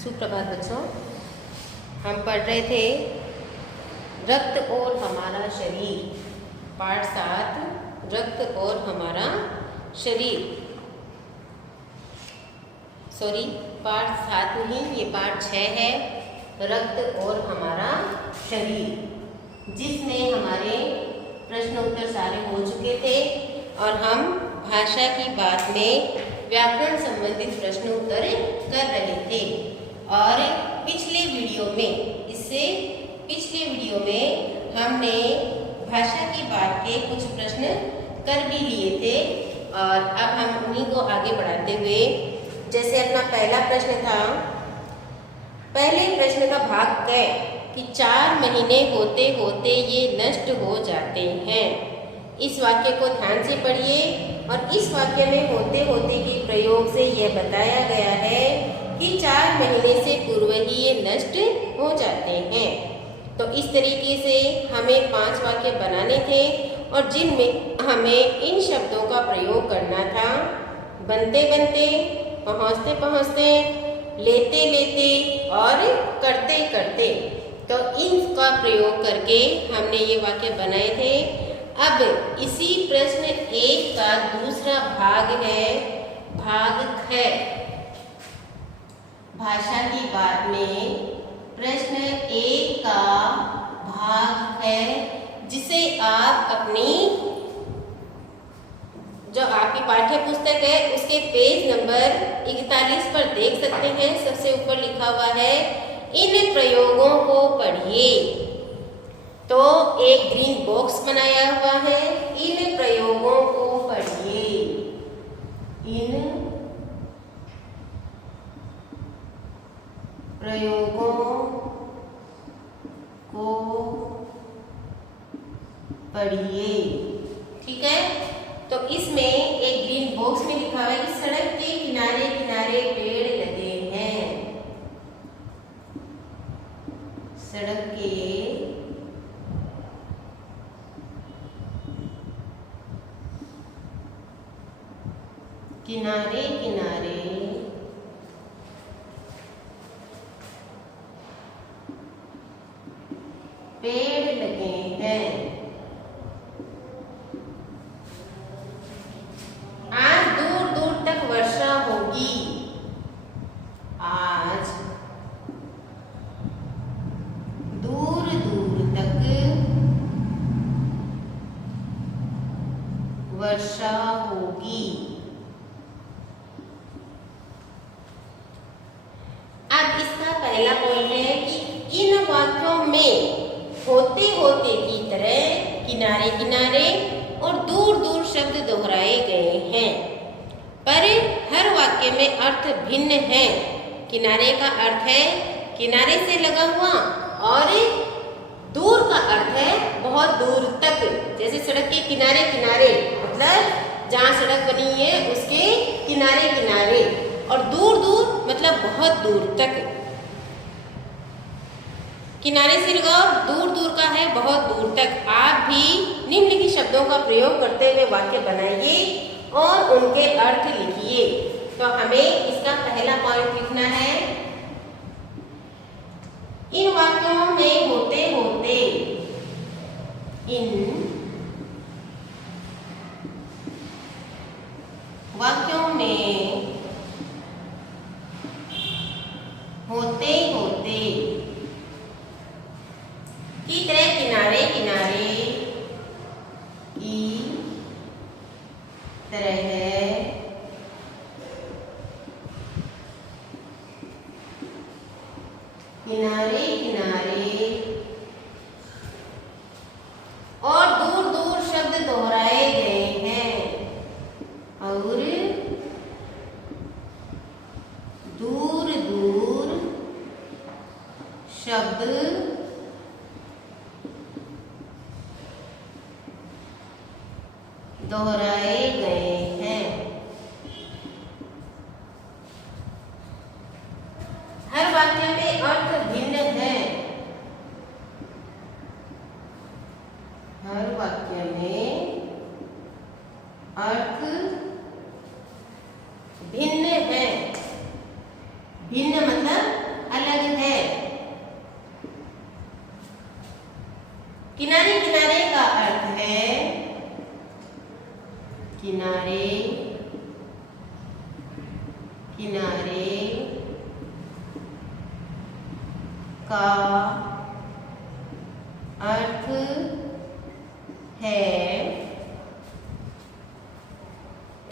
सुप्रभात बच्चों। हम पढ़ रहे थे रक्त और हमारा शरीर, पाठ 7 रक्त और हमारा शरीर। सॉरी, पाठ 7 नहीं, ये पाठ 6 है, रक्त और हमारा शरीर, जिसमें हमारे प्रश्न उत्तर सारे हो चुके थे और हम भाषा की बात में व्याकरण संबंधित प्रश्न उत्तर कर रहे थे। और पिछले वीडियो में हमने भाषा की बात के कुछ प्रश्न कर भी लिए थे और अब हम उन्हीं को आगे बढ़ाते हुए, जैसे अपना पहला प्रश्न था, पहले प्रश्न का भाग क कि 4 महीने होते होते ये नष्ट हो जाते हैं। इस वाक्य को ध्यान से पढ़िए और इस वाक्य में होते होते के प्रयोग से यह बताया गया है कि 4 महीने से पूर्व ही ये नष्ट हो जाते हैं। तो इस तरीके से हमें 5 वाक्य बनाने थे और जिनमें हमें इन शब्दों का प्रयोग करना था। बनते बनते, पहुँचते पहुँचते, लेते लेते और करते करते। तो इनका प्रयोग करके हमने ये वाक्य बनाए थे। अब इसी प्रश्न 1 का दूसरा भाग है भाग ख। भाषा की बात में प्रश्न 1 का भाग है, जिसे आप अपनी जो आपकी पाठ्य पुस्तक है उसके पेज नंबर 41 पर देख सकते हैं। सबसे ऊपर लिखा हुआ है, इन प्रयोगों को पढ़िए। तो एक ग्रीन बॉक्स बनाया हुआ है, इन प्रयोगों को पढ़िए। इन प्रयोगों को पढ़िए। ठीक है, तो इसमें एक ग्रीन बॉक्स में लिखा हुआ है कि सड़क के किनारे किनारे पेड़ लगे हैं। सड़क के किनारे किनारे पेड़ लगे हैं। आज दूर दूर तक वर्षा होगी। आज दूर दूर तक वर्षा होगी। अब इसका पहला पॉइंट है कि इन वाक्यों में होते होते की तरह किनारे किनारे और दूर दूर शब्द दोहराए गए हैं, पर हर वाक्य में अर्थ भिन्न है। किनारे का अर्थ है किनारे से लगा हुआ और दूर का अर्थ है बहुत दूर तक। जैसे सड़क के किनारे किनारे मतलब जहाँ सड़क बनी है उसके किनारे किनारे, और दूर दूर मतलब बहुत दूर तक। किनारे से लगाओ, दूर दूर का है बहुत दूर तक। आप भी निम्नलिखित शब्दों का प्रयोग करते हुए वाक्य बनाइए और उनके अर्थ लिखिए। तो हमें इसका पहला पॉइंट लिखना है, इन वाक्यों में होते होते, इन वाक्यों में होते होते की तरह किनारे किनारे की तरह किनारे किनारे और दूर दूर शब्द दोहराए गए हैं। और दूर दूर शब्द दोहराए गए हैं। हर वाक्य में अर्थ भिन्न है। हर वाक्य में अर्थ भिन्न है। भिन्न मतलब किनारे का अर्थ है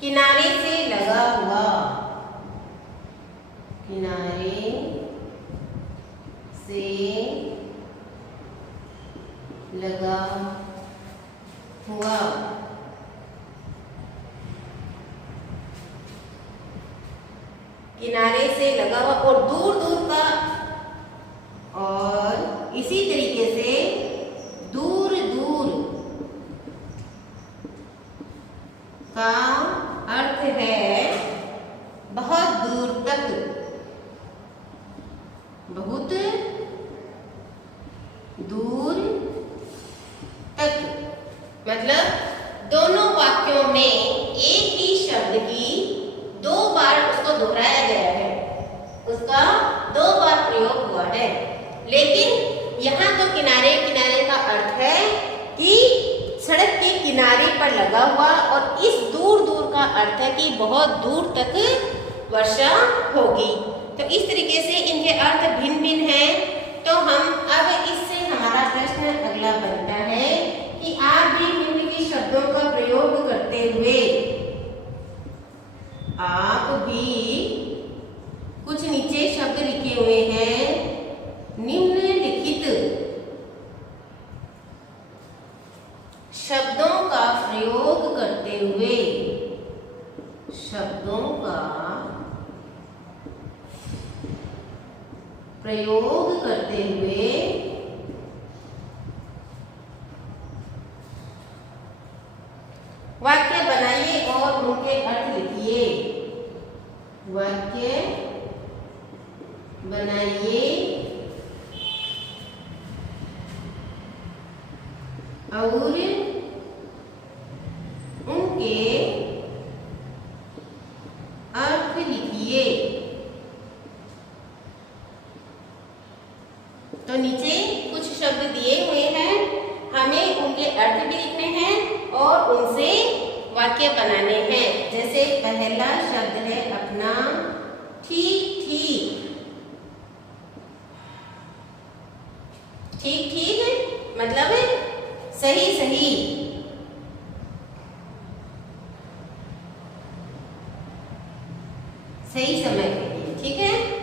किनारे से लगा हुआ, किनारे से लगा हुआ। किनारे से लगा हुआ और दूर दूर का, और इसी तरीके से दूर दूर का अर्थ है बहुत दूर तक, बहुत दूर तक। मतलब दोनों वाक्यों में एक ही शब्द की दो बार उसको दोहराया गया है, उसका दो बार प्रयोग हुआ है। लेकिन यहाँ तो किनारे किनारे का अर्थ है कि सड़क के किनारे पर लगा हुआ, और इस दूर दूर का अर्थ है कि बहुत दूर तक वर्षा होगी। तो इस तरीके से इनके अर्थ भिन्न भिन्न हैं। तो हम अब इससे हमारा प्रश्न अगला बनता है कि आप भी निम्नलिखित शब्दों का प्रयोग करते हुए आप भी कुछ नीचे शब्द लिखे हुए हैं, निम्नलिखित शब्दों का प्रयोग करते हुए, शब्दों का प्रयोग करते हुए वाक्य बनाइए और उनके अर्थ लिखिए। वाक्य बनाइए और उनके अर्थ लिखिए। तो नीचे कुछ शब्द दिए हुए हैं, हमें उनके अर्थ भी लिखने हैं और उनसे वाक्य बनाने हैं। जैसे पहला शब्द है अपना ठीक ठीक। ठीक ठीक मतलब सही सही। सही समय के लिए, ठीक है।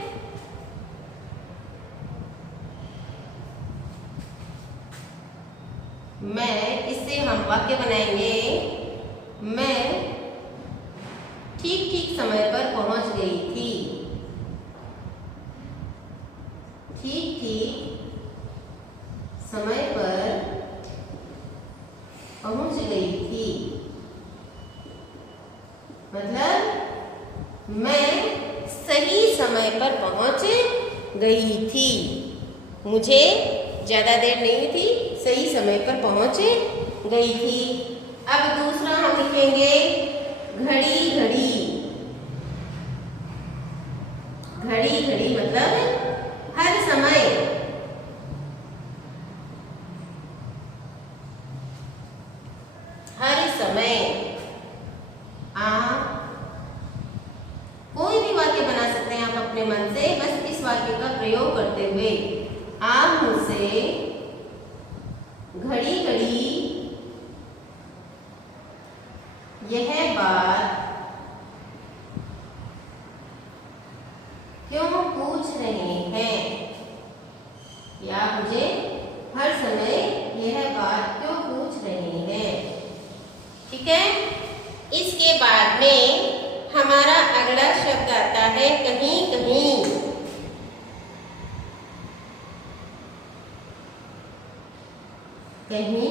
मैं, इससे हम वाक्य बनाएंगे, मैं ठीक ठीक समय पर पहुंच गई थी। ठीक ठीक समय पर पहुंच गई थी मतलब मैं सही समय पर पहुंच गई थी। मुझे ज्यादा देर नहीं थी, सही समय पर पहुंच गई थी। अब दूसरा हम लिखेंगे घड़ी घड़ी। घड़ी घड़ी मतलब हर समय। हर समय। आप कोई भी वाक्य बना सकते हैं आप अपने मन से, बस इस वाक्य का प्रयोग करते हुए। आप मुझसे घड़ी घड़ी यह बात क्यों पूछ रहे हैं, या मुझे हर समय यह बात क्यों पूछ रहे हैं। ठीक है। इसके बाद में हमारा अगला शब्द आता है कहीं कहीं। कहीं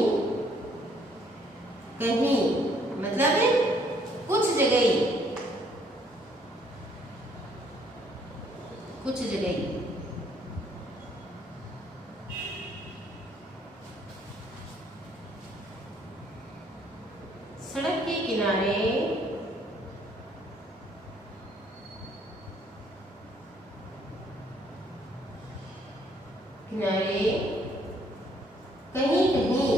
कहीं मतलब कुछ जगह। कुछ जगह। सड़क के किनारे किनारे कहीं कहीं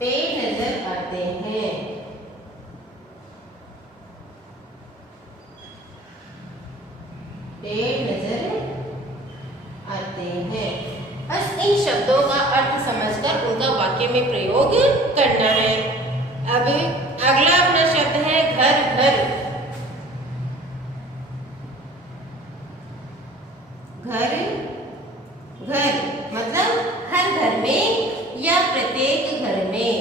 पेड़ नजर आते हैं। पेड़ नजर आते हैं। बस इन शब्दों का अर्थ समझकर उनका वाक्य में प्रयोग करना है। अब अगला अपना शब्द है घर घर। घर घर मतलब हर घर में या प्रत्येक घर में।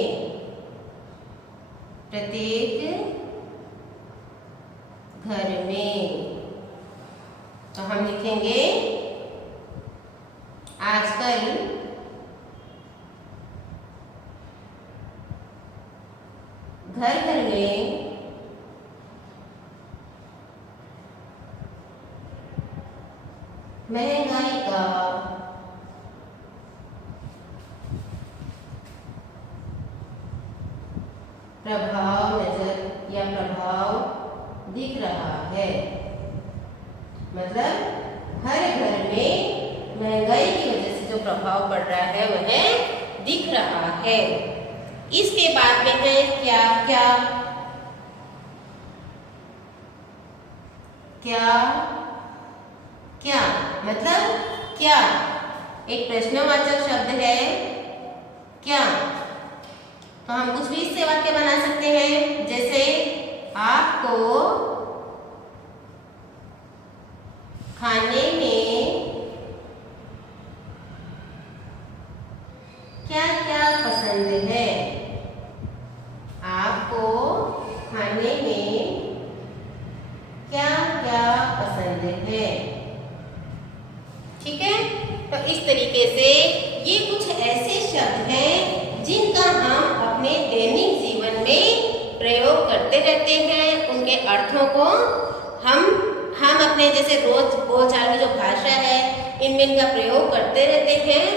प्रत्येक घर में तो हम लिखेंगे आजकल घर घर में महंगाई का प्रभाव नजर या प्रभाव दिख रहा है। मतलब हर घर में महंगाई की वजह से जो प्रभाव पड़ रहा है वह दिख रहा है। इसके बाद में है क्या क्या क्या क्या मतलब क्या एक प्रश्नवाचक शब्द है क्या। तो हम कुछ भी इससे वाक्य बना सकते हैं, जैसे आपको खाने में क्या क्या पसंद है। आपको खाने में क्या क्या पसंद है। ठीक है, तो इस तरीके से ये कुछ ऐसे शब्द हैं जिनका हम अपने दैनिक जीवन में प्रयोग करते रहते हैं। उनके अर्थों को हम अपने जैसे रोज बोलचाल की जो भाषा है इनमें इनका प्रयोग करते रहते हैं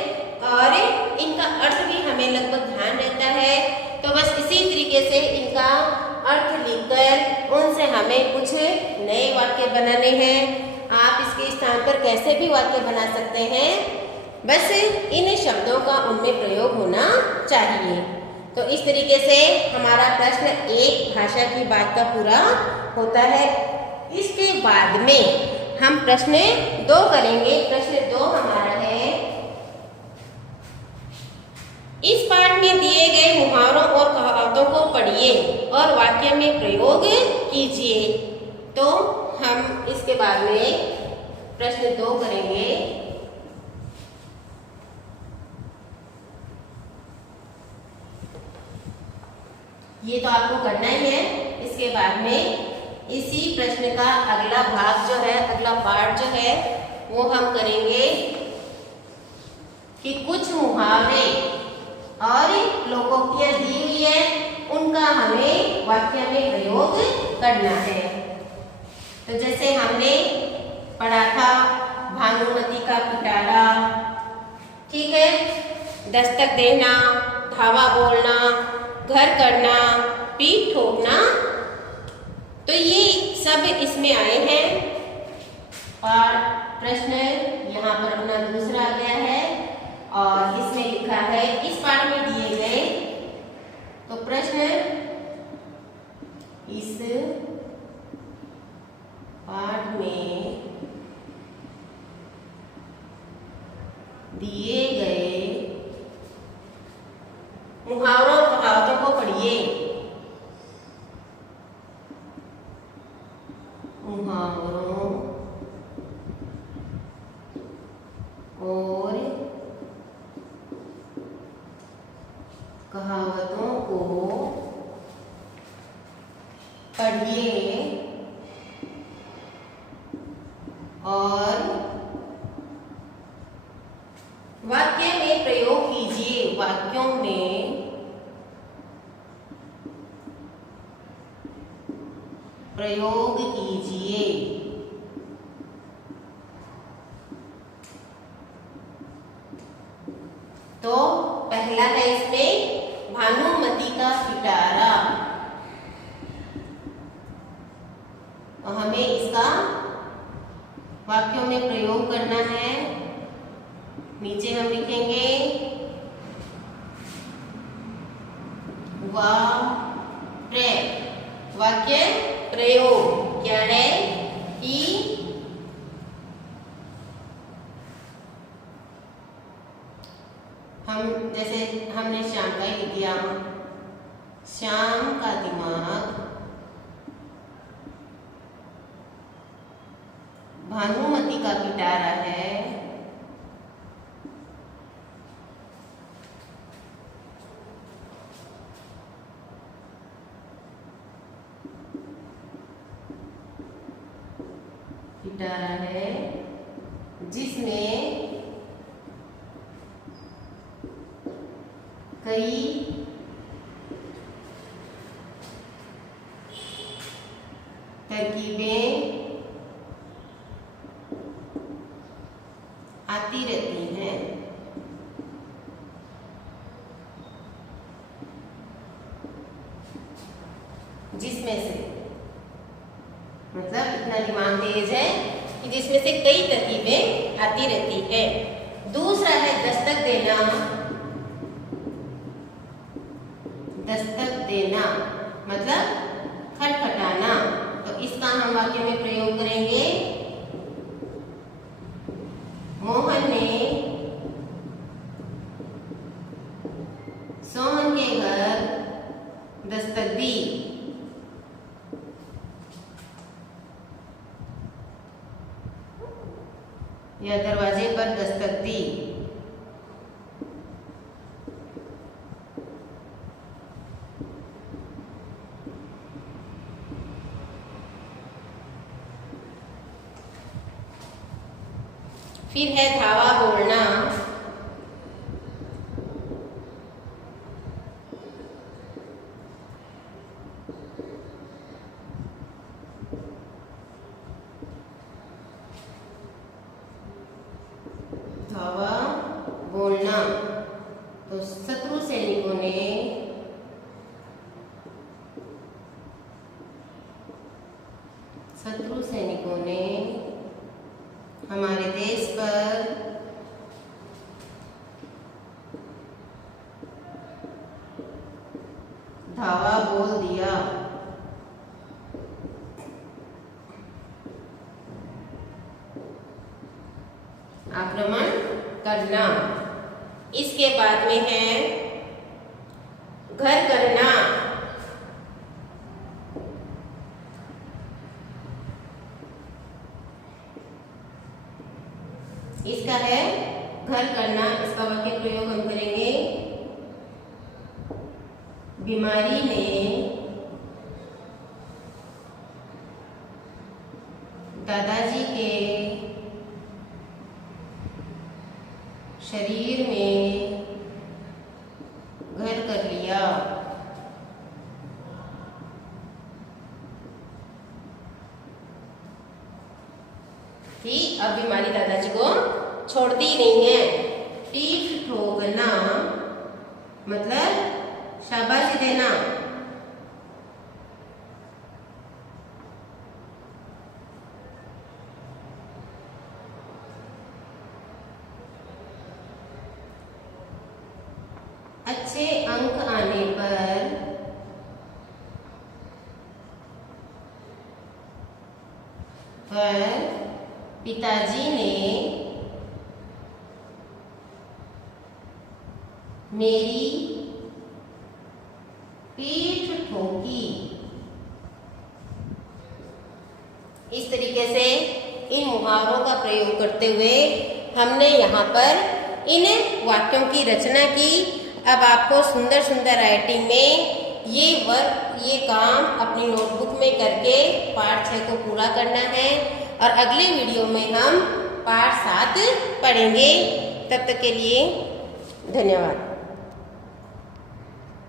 और इनका अर्थ भी हमें लगभग ध्यान रहता है। तो बस इसी तरीके से इनका अर्थ लिखकर उनसे हमें कुछ नए वाक्य बनाने हैं। आप इसके स्थान पर कैसे भी वाक्य बना सकते हैं, बस इन शब्दों का उनमें प्रयोग होना चाहिए। तो इस तरीके से हमारा प्रश्न एक भाषा की बात का पूरा होता है। इसके बाद में हम प्रश्न 2 करेंगे। प्रश्न 2 हमारा है, इस पाठ में दिए गए मुहावरों और कहावतों को पढ़िए और वाक्य में प्रयोग कीजिए। तो हम इसके बाद में प्रश्न 2 करेंगे। ये तो आपको करना ही है। इसके बाद में इसी प्रश्न का अगला भाग जो है, अगला पार्ट जो है वो हम करेंगे कि कुछ मुहावरे और लोकोक्तियां दी हुई है उनका हमें वाक्य में प्रयोग करना है। तो जैसे हमने पढ़ा था भानुमति का पिटारा, ठीक है, दस्तक देना, धावा बोलना, घर करना, पीठ ठोकना, तो ये सब इसमें आए हैं। और प्रश्न यहाँ पर अपना दूसरा आ गया है और इसमें लिखा है इस पाठ में दिए गए। तो प्रश्न इस पाठ में दिए गए मुहावरों और कहावतों को पढ़िए। मुहावरों और कहावतों को पढ़िए और वाक्य में प्रयोग कीजिए। वाक्यों में प्रयोग कीजिए। तो पहला है इसमें भानुमति का पिटारा। तो हमें इसका वाक्यों में प्रयोग करना है। नीचे हम लिखेंगे वाक्य प्रयोग क्या है कि श्याम का दिमाग भानुमति का पिटारा है। पिटारा है जिसमें कई तरकीबें आती रहती हैं। जिसमें से मतलब इतना दिमाग तेज है कि जिसमें से कई तरकीबें आती रहती है। दूसरा है दस्तक देना। दस्तक देना मतलब खटखटाना। तो इसका हम वाक्य में प्रयोग करेंगे। मोहन ने सोहन के घर दस्तक दी। या दरवाजे पर दस्तक दी। फिर है धावा बोलना। धावा बोलना तो शत्रु सैनिकों ने हमारे देश पर धावा बोल दिया। आक्रमण करना। इसके बाद में है घर करना। इसका है घर करना। इसका वाक्य प्रयोग हम करेंगे। बीमारी ने दादाजी के शरीर में घर कर लिया। ठीक, अब बीमारी दादाजी को छोड़ती नहीं है। पीठ ठोकना मतलब शाबाशी देना। अच्छे अंक आने पर पिताजी ने मेरी पीठ ठोकी। इस तरीके से इन मुहावरों का प्रयोग करते हुए हमने यहाँ पर इन वाक्यों की रचना की। अब आपको सुंदर सुंदर राइटिंग में ये काम अपनी नोटबुक में करके पाठ 6 को पूरा करना है और अगले वीडियो में हम पाठ 7 पढ़ेंगे। तब तक के लिए धन्यवाद।